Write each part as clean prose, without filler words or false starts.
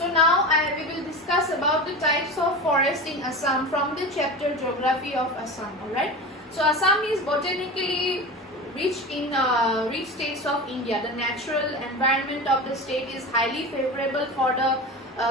So now we will discuss about the types of forest in Assam from the chapter Geography of Assam. Alright. So Assam is botanically rich in rich states of India. The natural environment of the state is highly favorable for the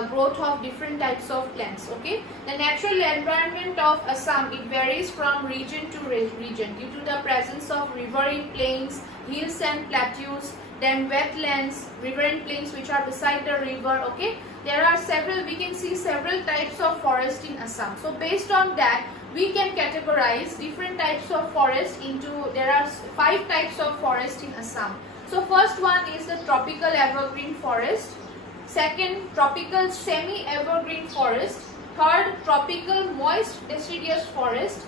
growth of different types of plants. Okay. The natural environment of Assam, it varies from region to region due to the presence of riverine plains, hills and plateaus, then wetlands, riverine plains which are beside the river. Okay, there are several, we can see several types of forest in Assam. So based on that, we can categorize different types of forest into, there are 5 types of forest in Assam. So first one is the tropical evergreen forest, second tropical semi-evergreen forest, third tropical moist deciduous forest,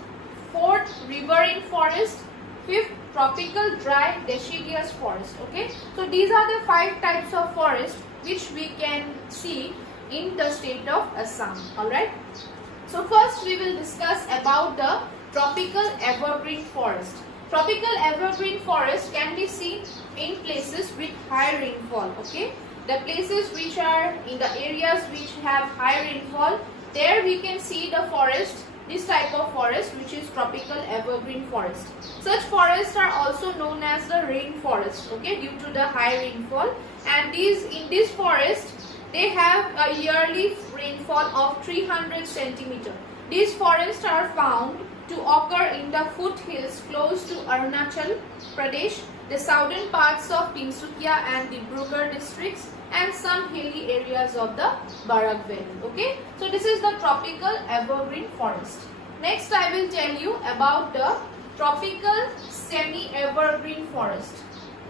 fourth riverine forest, fifth tropical dry deciduous forest. Okay, so these are the 5 types of forest which we can see in the state of Assam. Alright, so first we will discuss about the tropical evergreen forest. Tropical evergreen forest can be seen in places with high rainfall. Okay, the places which are in the areas which have high rainfall, there we can see the forest, this type of forest which is tropical evergreen forest. Such forests are also known as the rainforest, okay, due to the high rainfall, and in this forest they have a yearly rainfall of 300 centimeter. These forests are found to occur in the foothills close to Arunachal Pradesh, the southern parts of Tinsukia and Dibrugarh districts, and some hilly areas of the Barak Valley. Okay, so this is the tropical evergreen forest. Next I will tell you about the tropical semi-evergreen forest.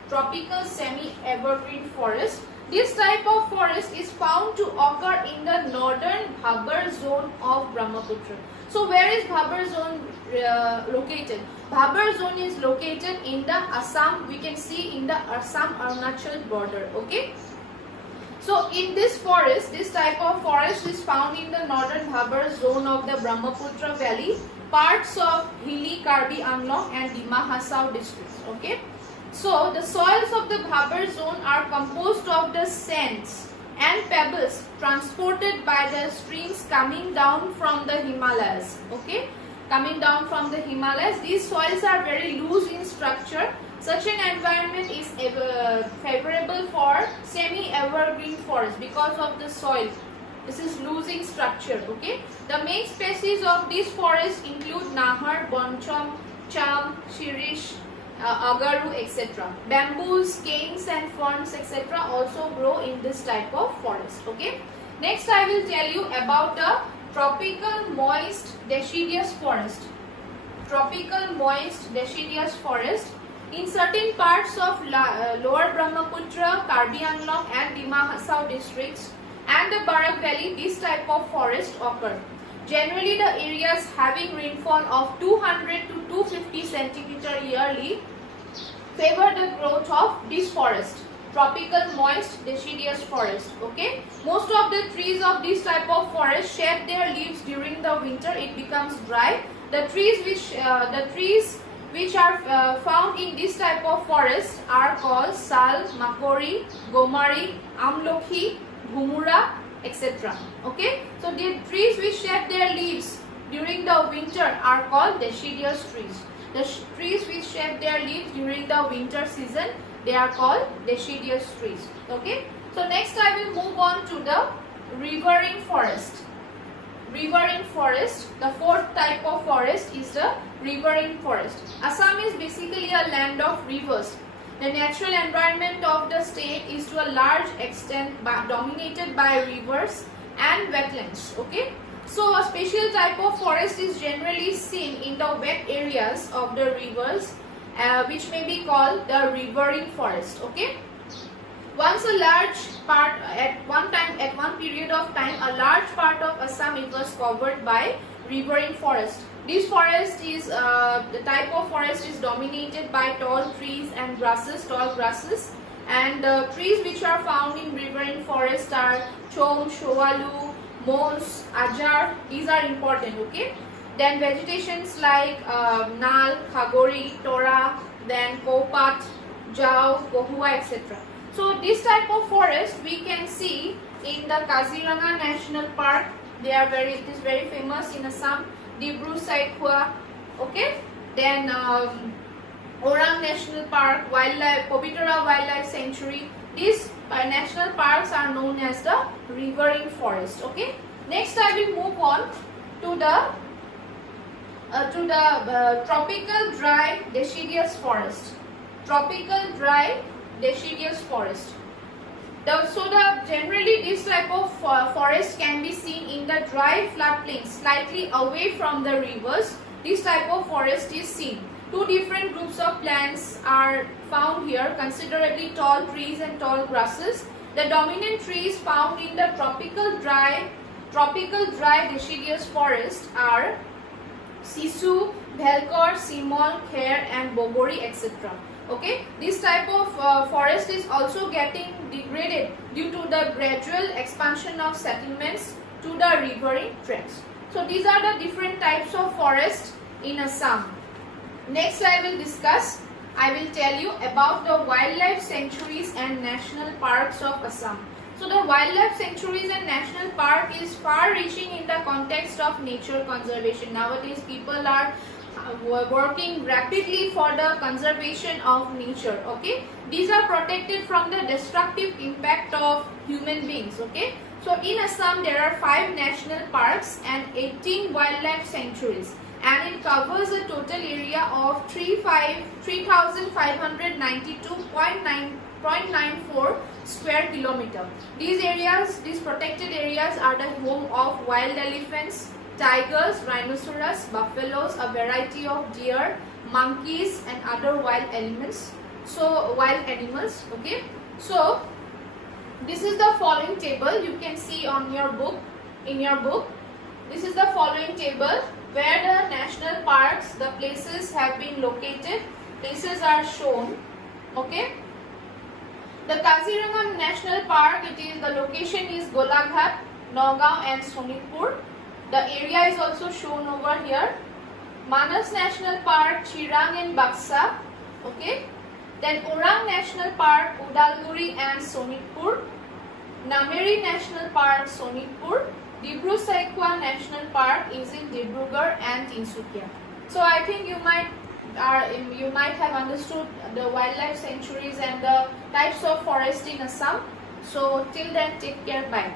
Tropical semi-evergreen forest. This type of forest is found to occur in the northern Bhabar zone of Brahmaputra. So where is Bhabar zone located? Bhabar zone is located in the Assam, we can see in the Assam-Arunachal border. Okay. So in this forest, this type of forest is found in the northern Bhabar zone of the Brahmaputra valley, parts of hilly Karbi Anglong and Dima Hasao districts. Okay. So the soils of the Bhabar zone are composed of the sands and pebbles transported by the streams coming down from the Himalayas. Okay, coming down from the Himalayas. These soils are very loose in structure. Such an environment is favorable for semi-evergreen forest because of the soil. This is loose in structure. Okay, the main species of these forests include Nahar, Boncham, Cham, Shirish, Agaru, etc. Bamboos, canes and ferns, etc. also grow in this type of forest. Okay. Next I will tell you about the tropical moist deciduous forest. Tropical moist deciduous forest. In certain parts of lower Brahmaputra, Karbi Anglong and Dima Hasao districts and the Barak Valley, this type of forest occur. Generally the areas having rainfall of 200 to 250 centimeter yearly favor the growth of this forest, tropical moist deciduous forest. Okay, most of the trees of this type of forest shed their leaves during the winter. It becomes dry. The trees which are found in this type of forest are called Sal, Makori, Gomari, Amlokhi, Bhumura, etc. Okay, so the trees which shed their leaves during the winter are called deciduous trees. The trees which shed their leaves during the winter season, they are called deciduous trees. Okay, so next I will move on to the riverine forest. Riverine forest, the 4th type of forest is the riverine forest. Assam is basically a land of rivers. The natural environment of the state is to a large extent dominated by rivers and wetlands. Okay, so a special type of forest is generally seen in the wet areas of the rivers, which may be called the riverine forest. Okay, once a large part at one period of time, a large part of Assam, it was covered by riverine forest. This forest is the type of forest is dominated by tall trees and grasses, tall grasses, and the trees which are found in riverine forest are Chom, Shoalu, Mons, Ajar. These are important. Okay, then vegetations like Nal, Khagori, Tora, then Kopat, Jau, Kohua, etc. So this type of forest we can see in the Kaziranga National Park. It is very famous in Assam. Dibru-Saikhowa, okay. Then Orang National Park, Pabitra Wildlife Sanctuary. These national parks are known as the rivering forest, okay. Next, I will move on to the tropical dry deciduous forest. Tropical dry deciduous forest. Generally this type of forest can be seen in the dry floodplains slightly away from the rivers. This type of forest is seen. Two different groups of plants are found here, considerably tall trees and tall grasses. The dominant trees found in the tropical dry deciduous forest are Sisu, Bhelkor, Simol, Kher and Bogori, etc. Okay, this type of forest is also getting degraded due to the gradual expansion of settlements to the rivering tracts. So these are the different types of forest in Assam. Next I will tell you about the wildlife sanctuaries and national parks of Assam. So the wildlife sanctuaries and national park is far reaching in the context of nature conservation. Nowadays people are working rapidly for the conservation of nature, okay. These are protected from the destructive impact of human beings, okay. So in Assam there are 5 national parks and 18 wildlife sanctuaries, and it covers a total area of 3,592.94 square kilometer. These protected areas are the home of wild elephants, tigers, rhinoceros, buffaloes, a variety of deer, monkeys and other wild animals. Okay. So this is the following table you can see on your book. This is the following table where the national parks, the places have been located. Places are shown. Okay. The Kaziranga National Park, the location is Golaghat, Nagaon and Sonitpur. The area is also shown over here. Manas National Park, Chirang and Baksa. Okay. Then Orang National Park, Udalguri and Sonitpur. Nameri National Park, Sonitpur. Dibru-Saikhowa National Park is in Dibrugarh and Tinsukia. So I think you might have understood the wildlife sanctuaries and the types of forest in Assam. So till then, take care. Bye.